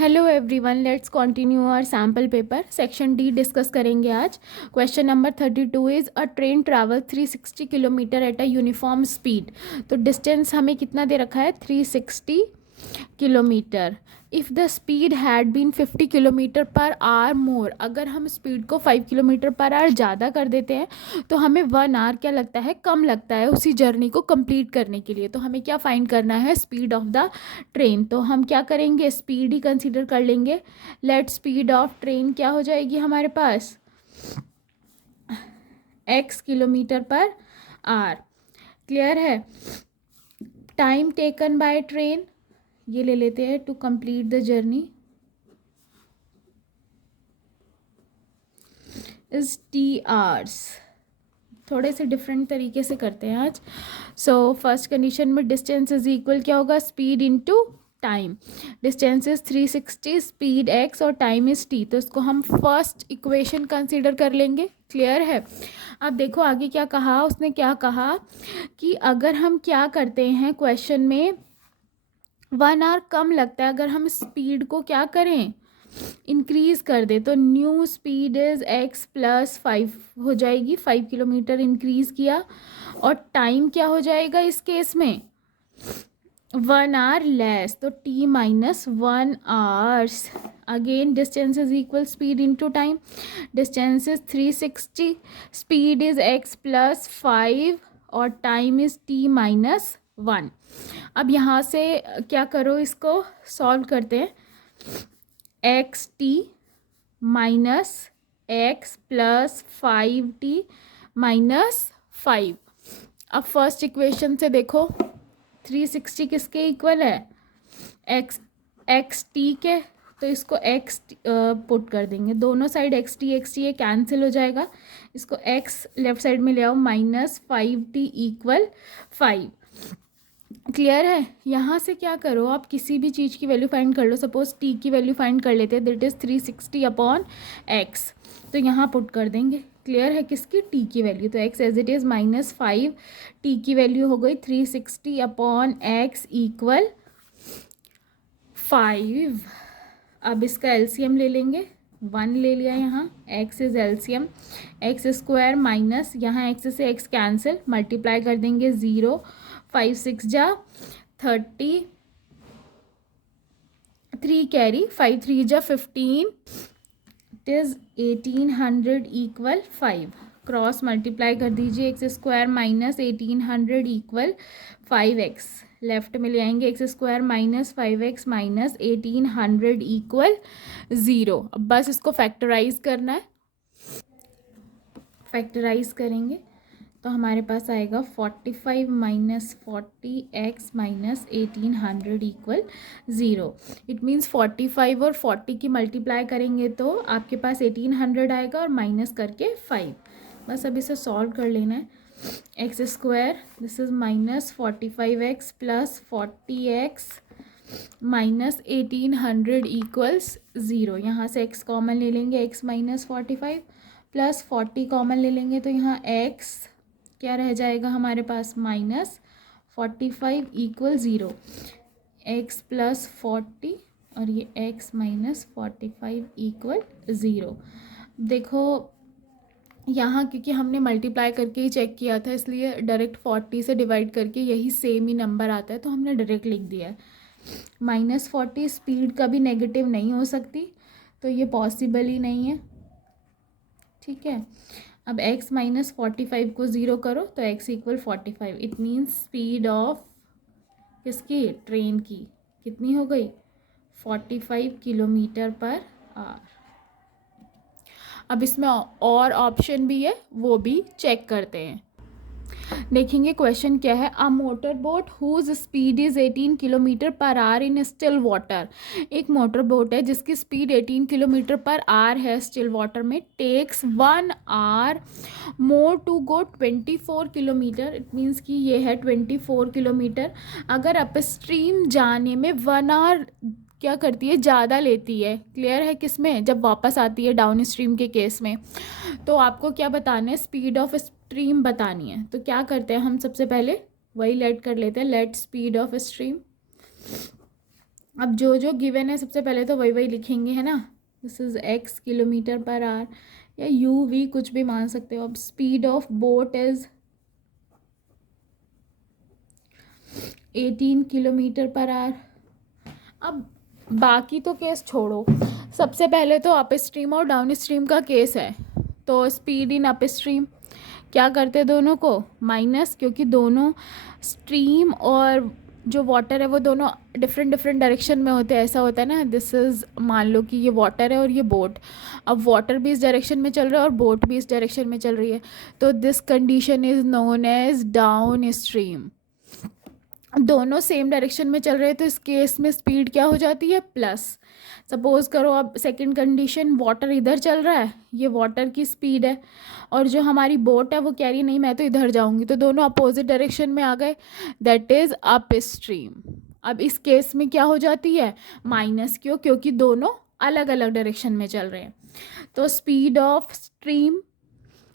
Hello everyone, let's continue our sample paper. Section D discuss करेंगे आज। Question number 32 is a train travel 360 kilometre at a uniform speed. तो distance हमें कितना दे रखा है, 360 kilometre. If the speed had been 50 kilometre per hour more, अगर हम स्पीड को 5 किलोमीटर पर आवर ज़्यादा कर देते हैं तो हमें 1 आवर क्या लगता है, कम लगता है उसी जर्नी को कंप्लीट करने के लिए। तो हमें क्या फाइंड करना है, स्पीड ऑफ द ट्रेन। तो हम क्या करेंगे, स्पीड ही कंसीडर कर लेंगे। लेट स्पीड ऑफ ट्रेन क्या हो जाएगी हमारे पास, x kilometre per hour. Clear है। टाइम टेकन बाय ट्रेन ये ले लेते हैं, to complete the journey is t hours. थोड़े से डिफरेंट तरीके से करते हैं आज। सो फर्स्ट कंडीशन में डिस्टेंस इज इक्वल क्या होगा, speed into time. Distance is 360, speed x और टाइम इज t। तो इसको हम फर्स्ट इक्वेशन कंसीडर कर लेंगे। क्लियर है। अब देखो आगे क्या कहा, उसने क्या कहा कि अगर हम क्या करते हैं, क्वेश्चन में 1 आवर कम लगता है, अगर हम स्पीड को क्या करें, इंक्रीज़ कर दे, तो new speed is x plus 5 हो जाएगी। 5 किलोमीटर इंक्रीज़ किया। और टाइम क्या हो जाएगा इस केस में, 1 आवर लेस, तो t minus 1 hours. Again distance is equal speed into time. Distance is 360, speed is x plus 5 और टाइम इज t माइनस 1। अब यहाँ से क्या करो, इसको सॉल्व करते हैं। X T minus x plus 5t minus 5। अब फर्स्ट इक्वेशन से देखो 360 किसके इक्वल है, एक्स टी के। तो इसको एक्स पुट कर देंगे, दोनों साइड एक्स टी ये कैंसिल हो जाएगा। इसको एक्स लेफ्ट साइड में ले आओ, माइनस 5t इक्वल 5। क्लियर है। यहाँ से क्या करो, आप किसी भी चीज़ की वैल्यू फाइंड कर लो। सपोज t की वैल्यू फाइंड कर लेते हैं, दैट इज़ 360 अपॉन x। तो यहाँ पुट कर देंगे। क्लियर है, किसकी, t की वैल्यू। तो x as it is minus 5, t की वैल्यू हो गई 360 अपॉन x इक्वल 5। अब इसका एलसीएम ले लेंगे, 1 ले लिया यहाँ, x is LCM, x square minus यहाँ x से x कैंसिल, मल्टीप्लाई कर देंगे 0, 5 6 जा 30, 3 कैरी, 5 3 जा 15, it is 1800 equal 5। Cross multiply कर दीजिए, x square minus 1800 equal 5x। Left में ले आएंगे, x square minus 5x minus 1800 equal 0। अब बस इसको फैक्टराइज करना है। फैक्टराइज करेंगे तो हमारे पास आएगा 45 minus 40x minus 1800 equal 0। It means 45 और 40 की मल्टीप्लाई करेंगे तो आपके पास 1800 आएगा और माइनस करके 5। बस अब इसे सॉल्व कर लेना है। X square, this is minus 45x plus 40x minus 1800 equals 0। यहाँ से x कॉमन ले लेंगे, x माइनस 45 प्लस 40 कॉमन ले लेंगे तो यहाँ x क्या रह जाएगा हमारे पास, माइनस 45 इक्वल 0। x प्लस 40 और ये x माइनस 45 इक्वल 0। देखो यहाँ क्योंकि हमने मल्टीप्लाई करके ही चेक किया था, इसलिए डायरेक्ट 40 से डिवाइड करके यही सेम ही नंबर आता है, तो हमने डायरेक्ट लिख दिया है। माइनस 40 स्पीड कभी नेगेटिव नहीं हो सकती, तो ये पॉसिबल ही नहीं है। ठीक है। अब x माइनस 45 को 0 करो तो x equal 45। It means speed of किसकी, ट्रेन की कितनी हो गई, 45 किलोमीटर पर आवर। अब इसमें और ऑप्शन भी है, वो भी चेक करते हैं। देखेंगे क्वेश्चन क्या है। A motor boat whose speed is 18 kilometre per hour in still water. एक मोटर बोट है जिसकी स्पीड 18 किलोमीटर पर आवर है स्टिल वाटर में, takes 1 hour more to go 24 kilometre. It means कि ये है 24 किलोमीटर। अगर अप स्ट्रीम जाने में 1 आवर क्या करती है, ज़्यादा लेती है। क्लियर है, किस में, जब वापस आती है डाउन स्ट्रीम के केस में। तो आपको क्या बताना है, स्पीड ऑफ स्ट्रीम बतानी है। तो क्या करते हैं हम, सबसे पहले वही लेट कर लेते हैं, लेट स्पीड ऑफ स्ट्रीम अब जो जो गिवन है सबसे पहले तो वही वही लिखेंगे, है ना। This is x kilometre per our, या यू वी कुछ भी मान सकते हो। अब speed of boat is 18 kilometre per our. अब बाकी तो केस छोड़ो, सबसे पहले तो अप स्ट्रीम और डाउन स्ट्रीम का केस है। तो स्पीड इन अप स्ट्रीम क्या करते हैं दोनों को माइनस, क्योंकि दोनों स्ट्रीम और जो वाटर है वो दोनों डिफरेंट डिफरेंट डायरेक्शन में होते हैं। ऐसा होता है ना, दिस इज़, मान लो कि ये वाटर है और ये बोट। अब वाटर भी इस डायरेक्शन में चल रहा है और बोट भी इस डायरेक्शन में चल रही है, तो this condition is known as downstream. दोनों सेम डायरेक्शन में चल रहे हैं तो इस केस में स्पीड क्या हो जाती है, प्लस। सपोज करो अब सेकंड कंडीशन, वाटर इधर चल रहा है, ये वाटर की स्पीड है, और जो हमारी बोट है वो कह रही है नहीं मैं तो इधर जाऊंगी, तो दोनों अपोजिट डायरेक्शन में आ गए, दैट इज अप स्ट्रीम। अब इस केस में क्या हो जाती है, माइनस। क्यों, क्योंकि दोनों अलग अलग डायरेक्शन में चल रहे हैं। तो speed of stream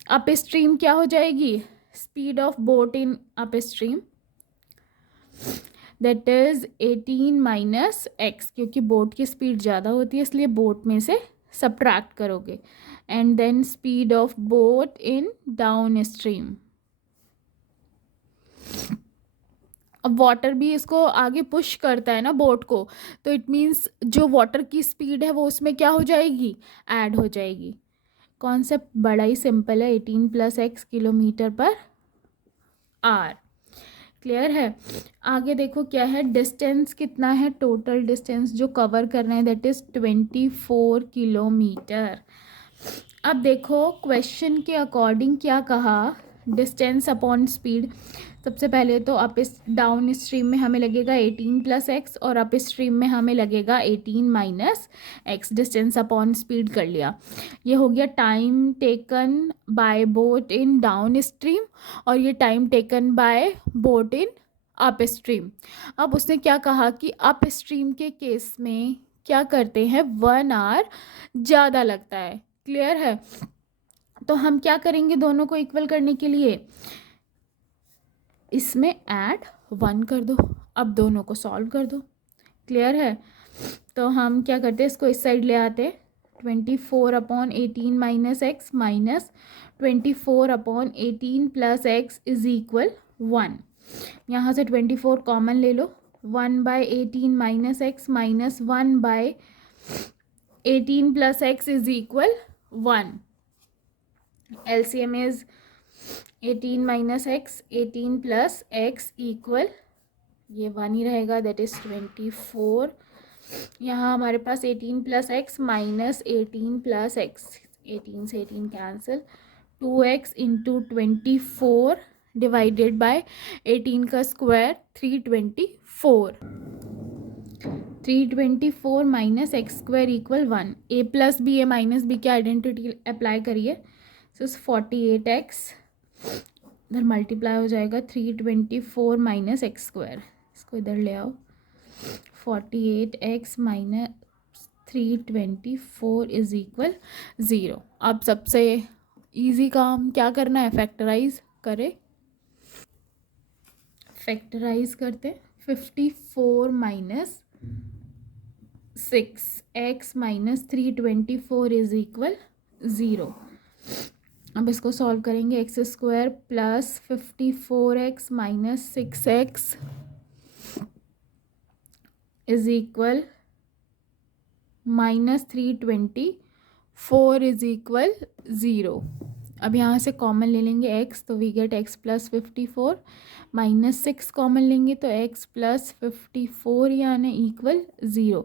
upstream क्या हो जाएगी, speed of boat in upstream, that is 18 minus x, क्योंकि बोट की स्पीड ज़्यादा होती है इसलिए बोट में से सब्ट्रैक्ट करोगे, and then speed of boat in downstream. अब वाटर भी इसको आगे पुश करता है ना बोट को, तो इट मीन्स जो वाटर की स्पीड है वो उसमें क्या हो जाएगी, ऐड हो जाएगी। कॉन्सेप्ट बड़ा ही सिंपल है, 18 प्लस एक्स किलोमीटर पर आर। क्लियर है। आगे देखो क्या है, डिस्टेंस कितना है, टोटल डिस्टेंस जो कवर करना है दैट इज 24 किलोमीटर। अब देखो क्वेश्चन के अकॉर्डिंग क्या कहा, डिस्टेंस अपॉन स्पीड। सबसे पहले तो अप डाउन स्ट्रीम में हमें लगेगा 18 प्लस एक्स, और अप स्ट्रीम में हमें लगेगा 18 minus x. Distance upon speed कर लिया। ये हो गया time taken bye boat in down stream, और ये time taken bye boat in up stream. अब उसने क्या कहा कि अप स्ट्रीम के केस में क्या करते हैं, 1 आवर ज़्यादा लगता है। क्लियर है। तो हम क्या करेंगे दोनों को इक्वल करने के लिए, इसमें ऐड 1 कर दो, अब दोनों को सॉल्व कर दो। क्लियर है। तो हम क्या करते हैं, इसको इस साइड ले आते, 24 upon 18 minus x minus 24 upon 18 plus x is equal 1। यहाँ से 24 कॉमन ले लो, 1 by 18 minus x minus 1 by 18 plus x is equal 1। LCM is 18 minus x 18 plus x equal, ये 1 ही रहेगा, दैट इज 24। यहाँ हमारे पास 18 plus x minus 18 plus x, 18 से 18 cancel, 2x into 24 divided by 18 का square 324। 324 minus x square equal 1। ए plus B ए minus B की identity apply करिए, सो 48x, इधर मल्टीप्लाई हो जाएगा 324 माइनस एक्स स्क्वायर, इसको इधर ले आओ, 48x माइनस 324 इज इक्वल 0। अब सबसे इजी काम क्या करना है, फैक्टराइज करें। फैक्टराइज करते, 54 minus 6x minus 324 is equal 0। अब इसको सॉल्व करेंगे, x square plus 54x minus 6x is equal minus 324 is equal 0। अब यहाँ से कॉमन ले लेंगे x, तो we get x plus 54, minus 6 common लेंगे तो x प्लस 54 यानी equal 0।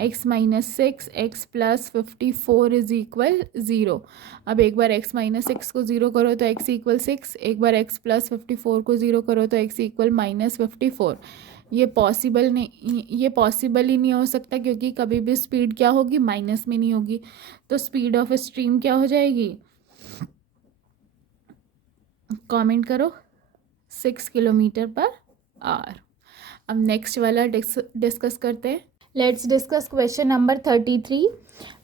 x minus 6 x plus 54 is equal 0। अब एक बार x माइनस 6 को 0 करो तो x इक्वल 6, एक बार x प्लस 54 को 0 करो तो x इक्वल माइनस 54। ये पॉसिबल नहीं, ये पॉसिबल ही नहीं हो सकता, क्योंकि कभी भी स्पीड क्या होगी, माइनस में नहीं होगी। तो स्पीड ऑफ स्ट्रीम क्या हो जाएगी, कमेंट करो, 6 किलोमीटर पर आवर। अब नेक्स्ट वाला डिस्कस करते हैं। Let's discuss question number 33.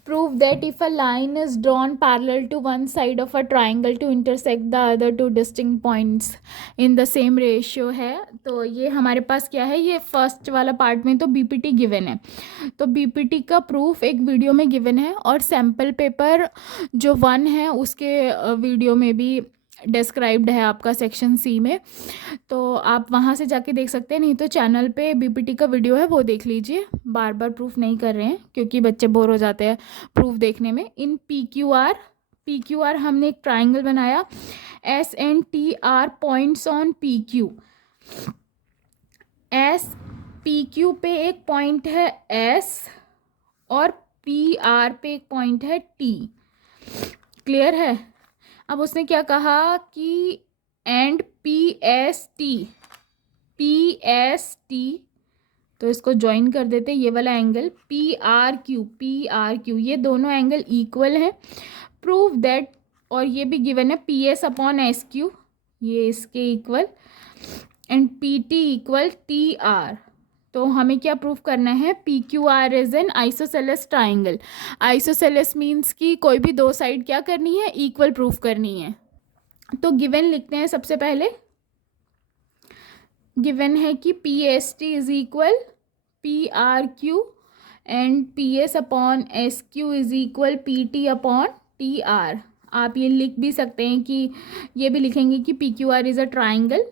Prove that if a line is drawn parallel to one side of a triangle to intersect the other two distinct points in the same ratio है. तो ये हमारे पास क्या है, ये फर्स्ट वाला पार्ट में तो बीपीटी गिवन है, तो बीपीटी का प्रूफ एक वीडियो में गिवन है और सैम्पल पेपर जो 1 है उसके वीडियो में भी डिस्क्राइब्ड है आपका सेक्शन सी में, तो आप वहाँ से जाके देख सकते हैं, नहीं तो चैनल पे बीपीटी का वीडियो है वो देख लीजिए. बार बार प्रूफ नहीं कर रहे हैं क्योंकि बच्चे बोर हो जाते हैं प्रूफ देखने में. इन पी क्यू आर हमने एक ट्राइंगल बनाया. S and T R points on P Q. S P Q पे एक पॉइंट है एस और पी आर पे एक पॉइंट है टी. क्लियर है. अब उसने क्या कहा कि एंड पी एस टी, तो इसको ज्वाइन कर देते. ये वाला एंगल पी आर क्यू, ये दोनों एंगल इक्वल हैं. प्रूव दैट, और ये भी गिवन है P S upon S Q, ये इसके equal, and P T equal T R. तो हमें क्या प्रूफ करना है, P Q R is an isosceles triangle. Isosceles means कि कोई भी दो साइड क्या करनी है, इक्वल प्रूफ करनी है. तो गिवन लिखते हैं. सबसे पहले गिवन है कि P S T is equal P R Q and P S upon S Q is equal P T upon T R. आप ये लिख भी सकते हैं कि ये भी लिखेंगे कि P Q R is a triangle.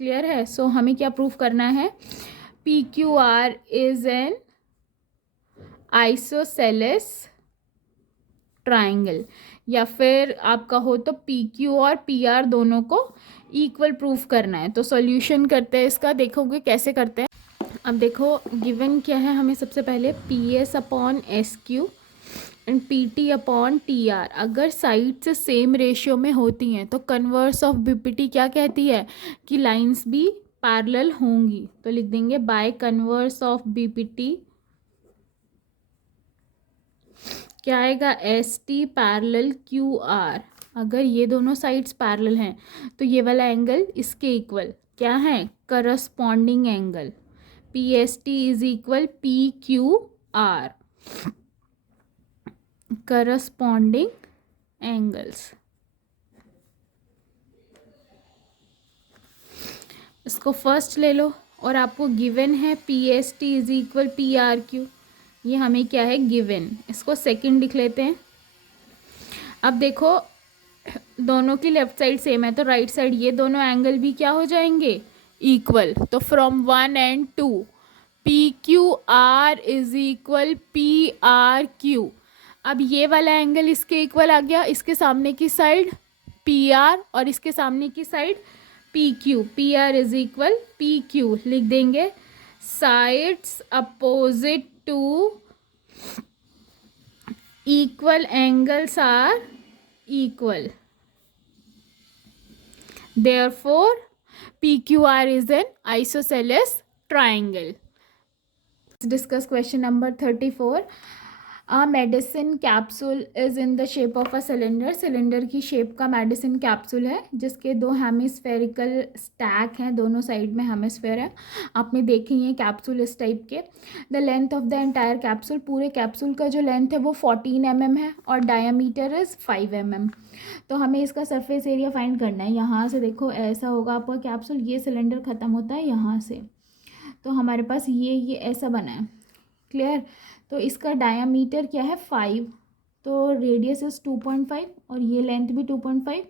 Clear है. सो हमें क्या प्रूफ करना है, P Q R is an isosceles triangle, या फिर आप कहो तो पी क्यू और पी आर दोनों को इक्वल प्रूफ करना है. तो सॉल्यूशन करते हैं इसका, देखोगे कैसे करते हैं. अब देखो गिवन क्या है, हमें सबसे पहले P S upon S Q and P T upon T R अगर साइड से सेम रेशियो में होती हैं तो कन्वर्स ऑफ बीपीटी क्या कहती है कि लाइंस भी पैरेलल होंगी. तो लिख देंगे बाय कन्वर्स ऑफ बीपीटी क्या आएगा, S T parallel Q R. अगर ये दोनों साइड्स पैरेलल हैं तो ये वाला एंगल इसके इक्वल क्या है, corresponding angle. P S T is equal P Q R, corresponding angles. इसको फर्स्ट ले लो और आपको गिवन है P S T is equal P R Q, ये हमें क्या है गिवन. इसको सेकंड लिख लेते हैं. अब देखो दोनों की लेफ्ट साइड सेम है तो राइट साइड ये दोनों एंगल भी क्या हो जाएंगे, इक्वल. तो from 1 and 2 P Q R is equal P R Q. अब ये वाला एंगल इसके इक्वल आ गया, इसके सामने की साइड पी आर और इसके सामने की side P Q. P R is equal P Q लिख देंगे. Sides opposite to equal angles are equal, therefore PQR is an isosceles triangle. Let's discuss question number 34. A medicine capsule is in the shape of a cylinder. Cylinder की shape का medicine capsule है जिसके दो hemispherical stack हैं, दोनों side में hemisphere है. आपने देखे ये कैप्सूल इस टाइप के. The length of the entire capsule, पूरे कैप्सूल का जो लेंथ है वो 14 mm है और डायमीटर इज़ 5 mm. तो हमें इसका सरफेस एरिया फाइंड करना है. यहाँ से देखो ऐसा होगा आपका कैप्सूल, ये सिलेंडर ख़त्म होता है यहाँ से, तो हमारे पास ये ऐसा बना है. क्लियर. तो इसका डायामीटर क्या है 5, तो रेडियस इज़ 2.5 और ये लेंथ भी 2.5,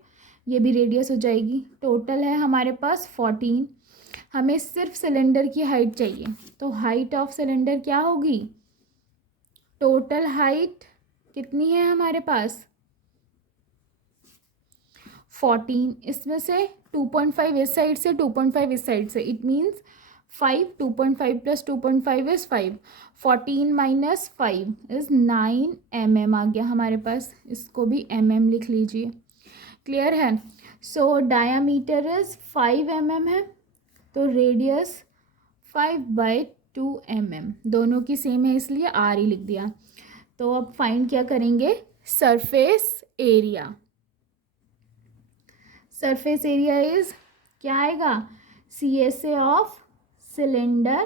ये भी रेडियस हो जाएगी. टोटल है हमारे पास 14. हमें सिर्फ सिलेंडर की हाइट चाहिए, तो हाइट ऑफ सिलेंडर क्या होगी, टोटल हाइट कितनी है हमारे पास 14. इसमें से 2.5 इस साइड से 2.5 इस साइड से, it means 5. 2.5 plus 2.5 is 5. 14 minus 5 is 9 mm आ गया हमारे पास. इसको भी mm लिख लीजिए. क्लियर है. सो डायामीटर इज़ 5 mm है, तो रेडियस 5/2 mm. दोनों की सेम है इसलिए r ही लिख दिया. तो अब फाइंड क्या करेंगे, surface area. Surface area is क्या आएगा, CSA of cylinder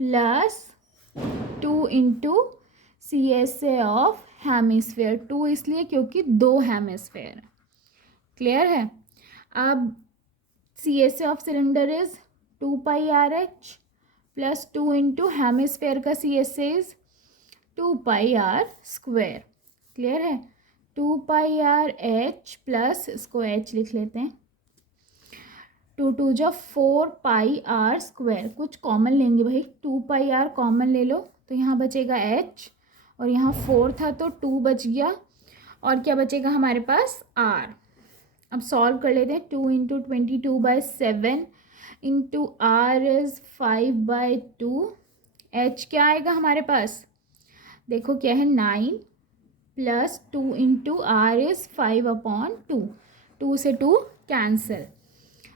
plus 2 into CSA of hemisphere. 2 इसलिए क्योंकि 2 हेमिस्फेयर। क्लियर है। अब CSA of cylinder is 2 pi r h plus 2 into hemisphere का CSA is 2 pi r square. Clear है। 2 pi r h plus, इसको h लिख लेते हैं, 2 2 जा 4 पाई आर स्क्वायर। कुछ कॉमन लेंगे भाई, 2 पाई आर कॉमन ले लो तो यहाँ बचेगा एच, और यहाँ 4 था तो 2 बच गया, और क्या बचेगा हमारे पास आर। अब सॉल्व कर लेते हैं। 2 into 22/7 into r is 5/2। H क्या आएगा हमारे पास, देखो क्या है, 9 प्लस 2 इंटू आर इज 5/2। 2 से 2 कैंसिल।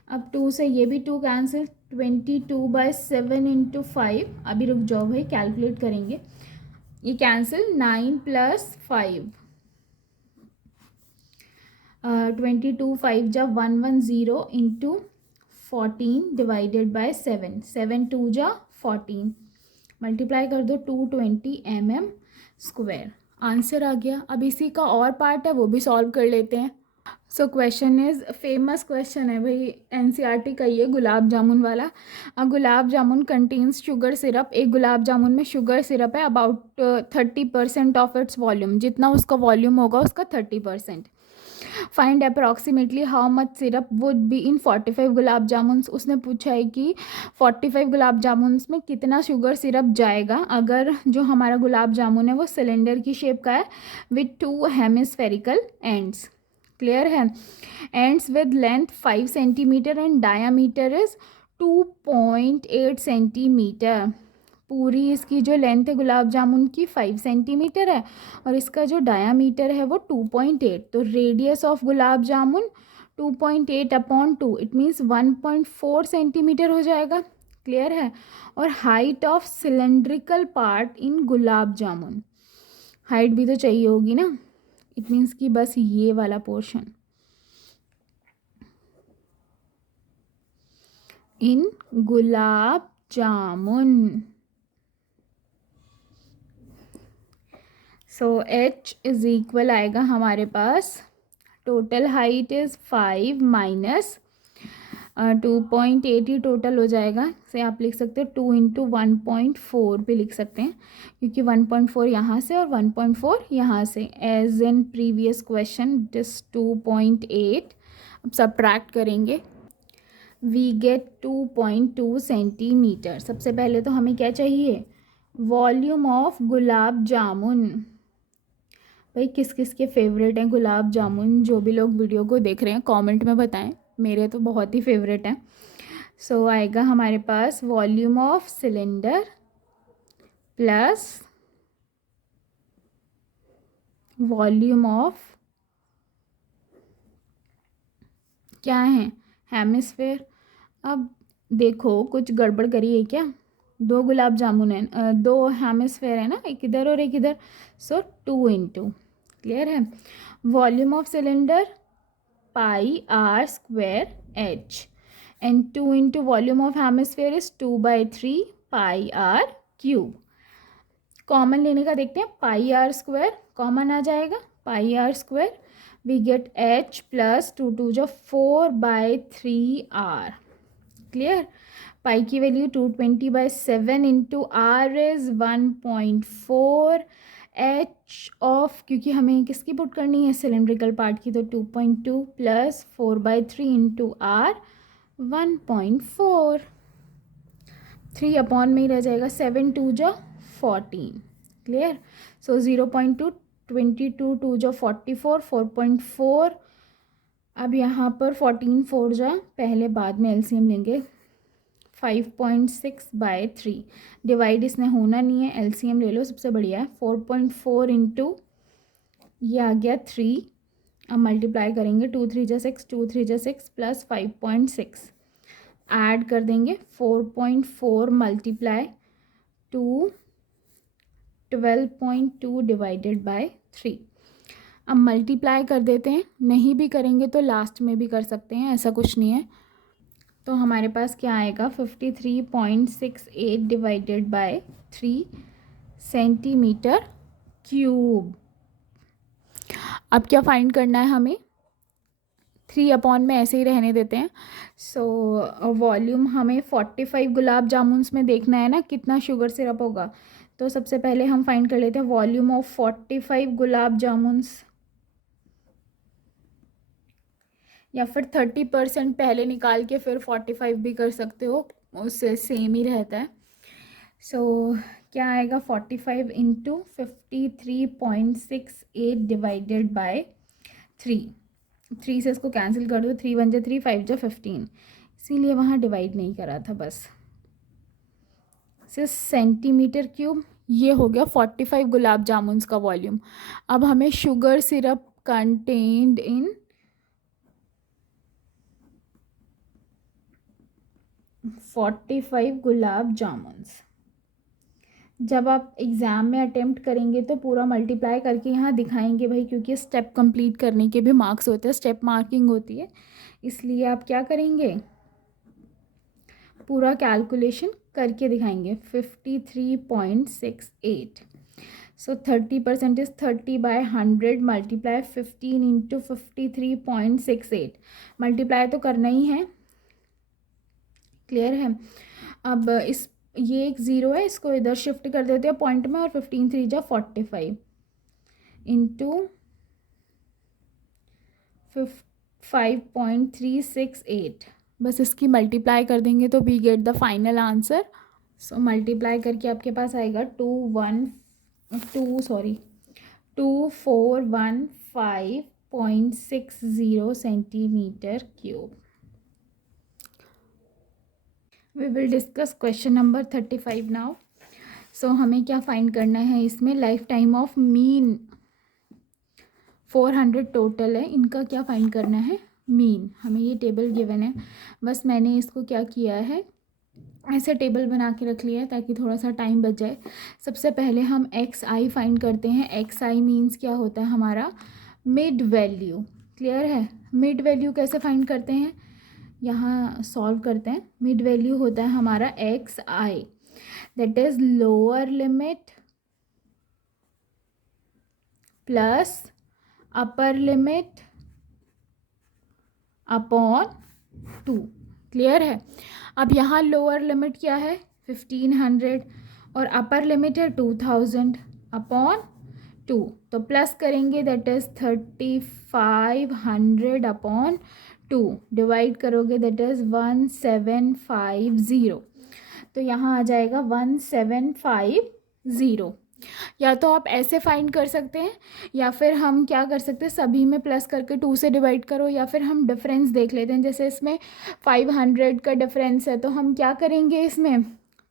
अब 2 से ये भी 2 कैंसिल। 22/7 इंटू 5, अभी रुक जाओ भाई, कैलकुलेट करेंगे। ये कैंसिल, 9 प्लस 5, 22 5 जा 110 इंटू 14 डिवाइडेड बाय 7, 7 2 जा 14, मल्टीप्लाई कर दो 220 mm²। आंसर आ गया। अब इसी का और पार्ट है, वो भी सॉल्व कर लेते हैं। So question is, famous question है भाई, NCERT का ये गुलाब जामुन वाला। Gulab jamun contains sugar syrup. एक गुलाब जामुन में शुगर सिरप है अबाउट 30% ऑफ इट्स वॉल्यूम, जितना उसका वॉल्यूम होगा उसका 30%। Find approximately how much syrup would be in 45 गुलाब जामुन्स। उसने पूछा है कि 45 गुलाब जामुन्स में कितना शुगर सिरप जाएगा अगर जो हमारा गुलाब जामुन है वो सिलेंडर की शेप का है विथ 2 हेमिस्फेरिकल एंड्स। क्लियर है। Ends with length 5 centimetre and diameter is 2.8 centimetre. पूरी इसकी जो लेंथ है गुलाब जामुन की 5 सेंटीमीटर है, और इसका जो डायामीटर है वो 2.8। तो radius of gulab jamun 2.8/2, it means 1.4 centimetre हो जाएगा। क्लियर है। और height of cylindrical part in gulab jamun, height भी तो चाहिए होगी ना, इट मीन्स कि बस ये वाला पोर्शन इन gulab jamun. So H is equal आएगा हमारे पास, टोटल हाइट इज़ 5 माइनस 2.8 ही टोटल हो जाएगा। से आप लिख सकते हो 2 इंटू 1.4 भी लिख सकते हैं, क्योंकि 1.4 यहाँ से और 1.4 यहाँ से, as in previous question this 2.8। अब सब्ट्रैक्ट करेंगे, वी गेट 2.2 सेंटीमीटर। सबसे पहले तो हमें क्या चाहिए, वॉल्यूम ऑफ गुलाब जामुन। भाई किस किस के फेवरेट हैं गुलाब जामुन, जो भी लोग वीडियो को देख रहे हैं कमेंट में बताएं, मेरे तो बहुत ही फेवरेट हैं। सो आएगा हमारे पास volume of cylinder plus volume of क्या है, हेमिस्फेयर। अब देखो कुछ गड़बड़ करी है क्या, 2 गुलाब जामुन है, 2 हेमिस्फेयर है ना, एक इधर और एक इधर, सो 2 इंटू, क्लियर है, volume of cylinder pi r square h, and 2 into volume of hemisphere is 2/3 pi r cube. Common लेने का देखते हैं, पाई आर स्क्वायर कॉमन आ जाएगा, pi r square, we get h plus 2 2 जो 4/3 r. Clear. Pi की value 220/7 into r is 1.4। H of, क्योंकि हमें किसकी पुट करनी है, सिलेंड्रिकल पार्ट की, तो 2.2 प्लस 4/3 इंटू आर 1.4, 3 अपॉन में ही रह जाएगा, 7 2 जो 14। क्लियर। सो 0.2, 22 2 जो 44, 4.4। अब यहाँ पर 14 4 जा, पहले बाद में एलसीएम लेंगे, 5.6/3, डिवाइड इसने होना नहीं है, एलसीएम ले लो सबसे बढ़िया है। 4.4 इंटू ये आ गया 3, अब मल्टीप्लाई करेंगे, 2 3 जा 6, 2 3 जा 6 प्लस 5.6, ऐड कर देंगे 4.4 मल्टीप्लाई टू 12.2 डिवाइडेड बाय 3। अब मल्टीप्लाई कर देते हैं, नहीं भी करेंगे तो लास्ट में भी कर सकते हैं, ऐसा कुछ नहीं है। तो हमारे पास क्या आएगा, 53.68 डिवाइडेड बाय 3 सेंटीमीटर क्यूब। अब क्या फाइंड करना है हमें, 3 में ऐसे ही रहने देते हैं। सो वॉल्यूम हमें 45 गुलाब जामुन्स में देखना है ना कितना शुगर सिरप होगा। तो सबसे पहले हम फाइंड कर लेते हैं वॉल्यूम ऑफ 45 गुलाब जामुन्स, या फिर 30% पहले निकाल के फिर 45 भी कर सकते हो, उससे सेम ही रहता है। सो क्या आएगा 45 इंटू 53.68 डिवाइडेड बाय 3 से इसको कैंसिल कर दो, 3 1 जा 3, 5 जा 15, इसीलिए वहाँ डिवाइड नहीं करा था बस। सिर्फ सेंटीमीटर क्यूब, ये हो गया 45 गुलाब जामुन्स का वॉल्यूम। अब हमें शुगर सिरप कंटेन्ड इन 45 गुलाब जामुन्स। जब आप एग्ज़ाम में अटेम्प्ट करेंगे तो पूरा मल्टीप्लाई करके यहाँ दिखाएंगे भाई, क्योंकि स्टेप कंप्लीट करने के भी मार्क्स होते हैं, स्टेप मार्किंग होती है, इसलिए आप क्या करेंगे, पूरा कैलकुलेशन करके दिखाएंगे। 53.68, so 30% is 30 by 100 multiply 15 into 53.68, multiply तो करना ही है, क्लियर है। अब इस ये एक ज़ीरो है, इसको इधर शिफ्ट कर देते हैं पॉइंट में, और 15 3 जा 45 इंटू 5.368, बस इसकी मल्टीप्लाई कर देंगे तो we get the final answer. So multiply करके आपके पास आएगा 2415.60 centimetre cube. We will discuss question number 35 now. So हमें क्या फाइंड करना है इसमें, life time of mean 400 total है, इनका क्या फाइंड करना है मीन। हमें ये टेबल गिवन है, बस मैंने इसको क्या किया है ऐसे टेबल बना के रख लिया है ताकि थोड़ा सा टाइम बच जाए। सबसे पहले हम एक्स आई फाइंड करते हैं। एक्स आई मीन्स क्या होता है हमारा मिड वैल्यू, क्लियर है। मिड वैल्यू कैसे फाइंड करते हैं, यहाँ सॉल्व करते हैं। मिड वैल्यू होता है हमारा x I, that is lower limit plus upper limit upon 2, clear है। अब यहाँ लोअर लिमिट क्या है 1500 और अपर लिमिट है 2000 अपॉन 2, तो प्लस करेंगे दैट इज 3500 अपॉन 2, डिवाइड करोगे दैट इज 1750, तो यहाँ आ जाएगा 1750। या तो आप ऐसे फाइंड कर सकते हैं, या फिर हम क्या कर सकते हैं सभी में प्लस करके 2 से डिवाइड करो, या फिर हम डिफरेंस देख लेते हैं। जैसे इसमें 500 का डिफरेंस है तो हम क्या करेंगे इसमें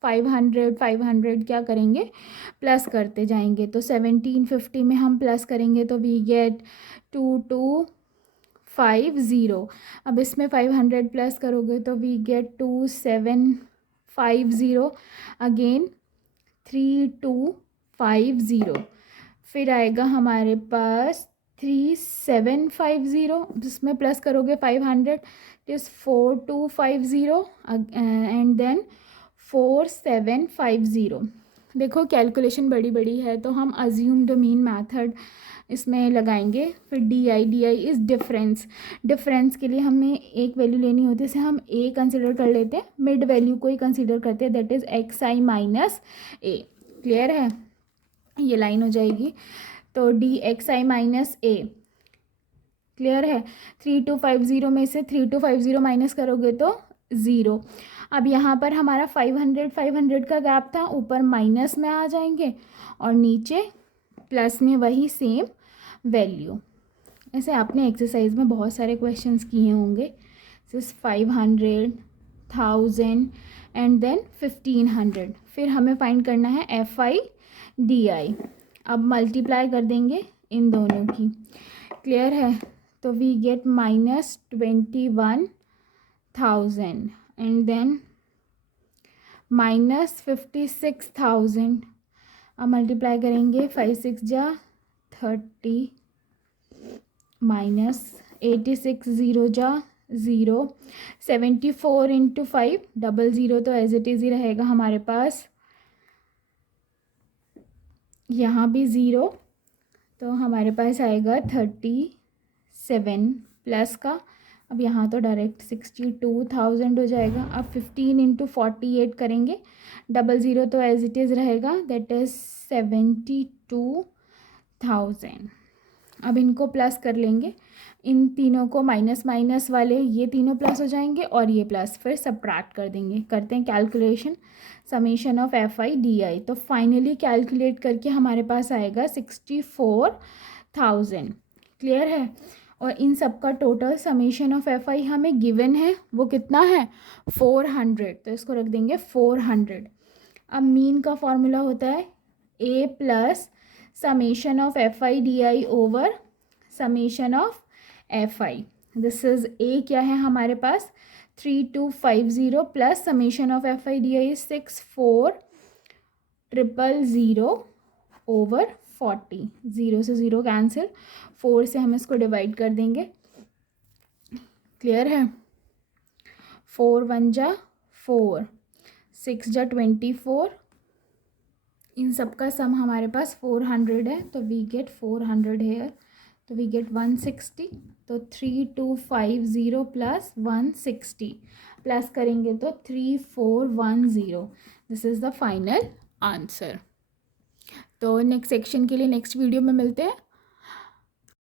500 क्या करेंगे प्लस करते जाएंगे, तो 1750 में हम प्लस करेंगे तो वी गेट 2250। अब इसमें 500 प्लस करोगे तो वी गेट 2750, अगेन 3250, फिर आएगा हमारे पास 3750, जिसमें प्लस करोगे 500 इज 4250 एंड देन 4750। देखो कैलकुलेशन बड़ी बड़ी है तो हम अज्यूम्ड मीन मेथड इसमें लगाएंगे। फिर D I is difference, difference के लिए हमें एक वैल्यू लेनी होती है, जैसे हम ए कंसिडर कर लेते हैं, मिड वैल्यू को ही कंसिडर करते हैं, that is x I minus A, clear है। ये लाइन हो जाएगी तो डी एक्स आई माइनस ए, क्लियर है। 3250 में से 3250 माइनस करोगे तो 0। अब यहाँ पर हमारा 500 का गैप था, ऊपर माइनस में आ जाएंगे और नीचे प्लस में वही सेम वैल्यू। ऐसे आपने एक्सरसाइज में बहुत सारे क्वेश्चंस किए होंगे, सिर्फ 500, 1000 एंड देन 1500। फिर हमें फाइंड करना है एफ आई डी आई। अब मल्टीप्लाई कर देंगे इन दोनों की, क्लियर है, तो वी गेट -21,000 एंड देन -56,000। अब मल्टीप्लाई करेंगे 5 6 जा 30 -86 0 जा 0, 74 इंटू 5 00, तो एज इट इज़ ही रहेगा हमारे पास यहाँ भी ज़ीरो, तो हमारे पास आएगा 37 प्लस का, अब यहाँ तो डायरेक्ट 62,000 हो जाएगा। अब 15 इंटू 48 करेंगे, डबल ज़ीरो तो एज इट इज़ रहेगा, दैट इज़ 72,000। अब इनको प्लस कर लेंगे, इन तीनों को माइनस माइनस वाले ये तीनों प्लस हो जाएंगे और ये प्लस, फिर सबट्रैक्ट कर देंगे। करते हैं calculation, summation of f i d आई। तो फाइनली कैलकुलेट करके हमारे पास आएगा 64,000। क्लियर है। और इन सब का टोटल समीशन ऑफ एफ आई हमें गिवन है, वो कितना है 400, तो इसको रख देंगे 400। अब मीन का फॉर्मूला होता है a plus summation of f i d i over summation of f i. This is a क्या है हमारे पास 3250 plus summation of f i d i 64,000 over 40। Zero से ज़ीरो कैंसिल, 4 से हम इसको डिवाइड कर देंगे। क्लियर है। 4 1 जा 4, 6 जा 24, इन सब का सम हमारे पास 400 है, तो वी गेट 400 हेयर, तो वी गेट 160। तो 3250 प्लस 160 प्लस करेंगे तो 3410। This is the final answer. तो नेक्स्ट सेक्शन के लिए नेक्स्ट वीडियो में मिलते हैं।